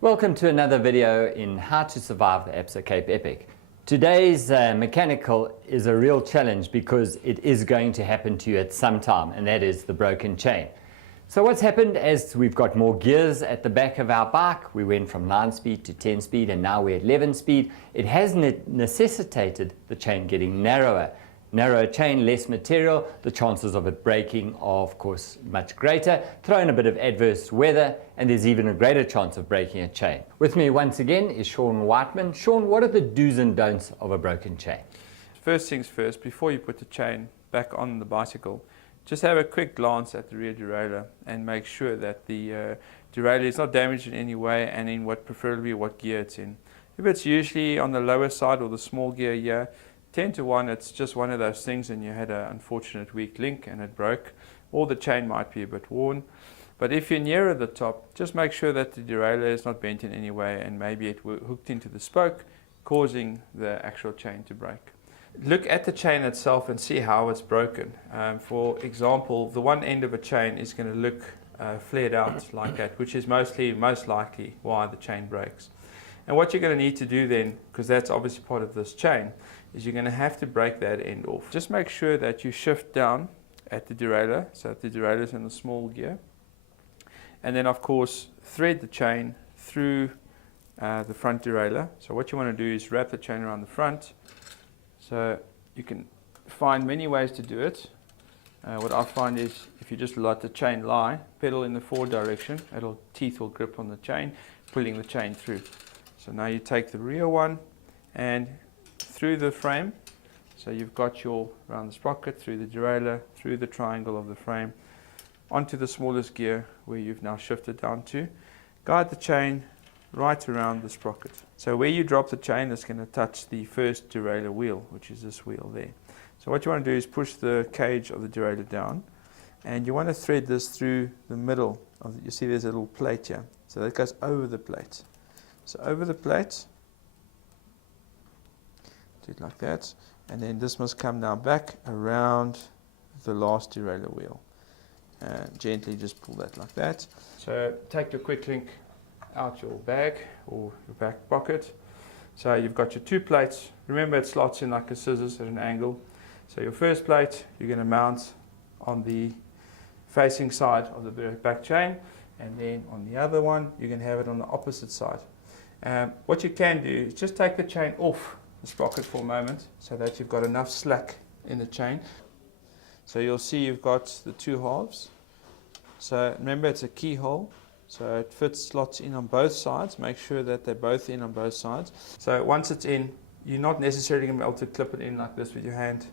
Welcome to another video in how to survive the Absa Cape Epic. Today's mechanical is a real challenge because it is going to happen to you at some time, and that is the broken chain. So what's happened as we've got more gears at the back of our bike, we went from 9 speed to 10 speed and now we're at 11 speed, it has necessitated the chain getting narrower. Narrower chain, less material, the chances of it breaking are of course much greater. Throw in a bit of adverse weather and there's even a greater chance of breaking a chain. With me once again is Sean Whiteman. Sean, what are the do's and don'ts of a broken chain? First things first, before you put the chain back on the bicycle, just have a quick glance at the rear derailleur and make sure that the derailleur is not damaged in any way and in preferably what gear it's in. If it's usually on the lower side or the small gear here, 10 to 1, it's just one of those things and you had an unfortunate weak link and it broke, or the chain might be a bit worn. But if you're nearer the top, just make sure that the derailleur is not bent in any way and maybe it hooked into the spoke, causing the actual chain to break. Look at the chain itself and see how it's broken. For example, the one end of a chain is going to look flared out like that, which is most likely why the chain breaks. And what you're going to need to do then, because that's obviously part of this chain, is you're going to have to break that end off. Just make sure that you shift down at the derailleur, so that the derailleur is in the small gear. And then of course thread the chain through the front derailleur. So what you want to do is wrap the chain around the front. So you can find many ways to do it. What I find is if you just let the chain lie, pedal in the forward direction, teeth will grip on the chain, pulling the chain through. So now you take the rear one and through the frame, so you've got your around the sprocket, through the derailleur, through the triangle of the frame, onto the smallest gear where you've now shifted down to. Guide the chain right around the sprocket. So where you drop the chain, it's going to touch the first derailleur wheel, which is this wheel there. So what you want to do is push the cage of the derailleur down, and you want to thread this through the middle of you see there's a little plate here, so that goes over the plate. So over the plate, do it like that, and then this must come now back around the last derailleur wheel, and gently just pull that like that. So take your quick link out your bag or your back pocket. So you've got your two plates. Remember, it slots in like a scissors at an angle. So your first plate you're going to mount on the facing side of the back chain, and then on the other one you're going to have it on the opposite side. What you can do is just take the chain off the sprocket for a moment so that you've got enough slack in the chain. So you'll see you've got the two halves. So remember, it's a keyhole, so it slots in on both sides. Make sure that they're both in on both sides. So once it's in, you're not necessarily going to be able to clip it in like this with your hand.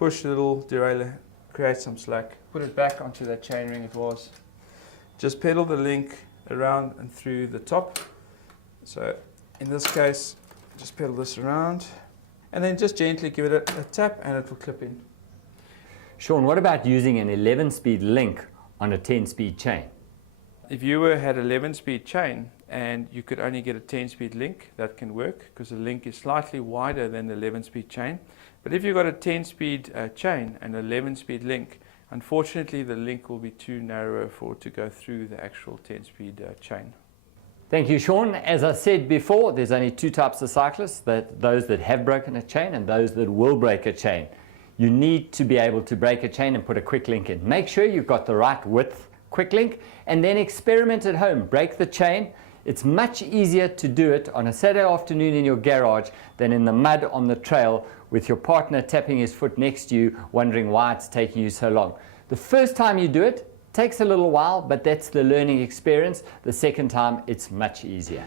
Push the little derailleur, create some slack, put it back onto that chain ring it was. Just pedal the link around and through the top. So in this case, just pedal this around and then just gently give it a tap and it will clip in. Sean, what about using an 11-speed link on a 10-speed chain? If you had an 11-speed chain and you could only get a 10-speed link, that can work because the link is slightly wider than the 11-speed chain. But if you've got a 10-speed chain and an 11-speed link, unfortunately the link will be too narrow for it to go through the actual 10-speed chain. Thank you, Sean. As I said before, there's only two types of cyclists, those that have broken a chain and those that will break a chain. You need to be able to break a chain and put a quick link in. Make sure you've got the right width quick link and then experiment at home. Break the chain. It's much easier to do it on a Saturday afternoon in your garage than in the mud on the trail with your partner tapping his foot next to you, wondering why it's taking you so long. The first time you do it, takes a little while, but that's the learning experience. The second time, it's much easier.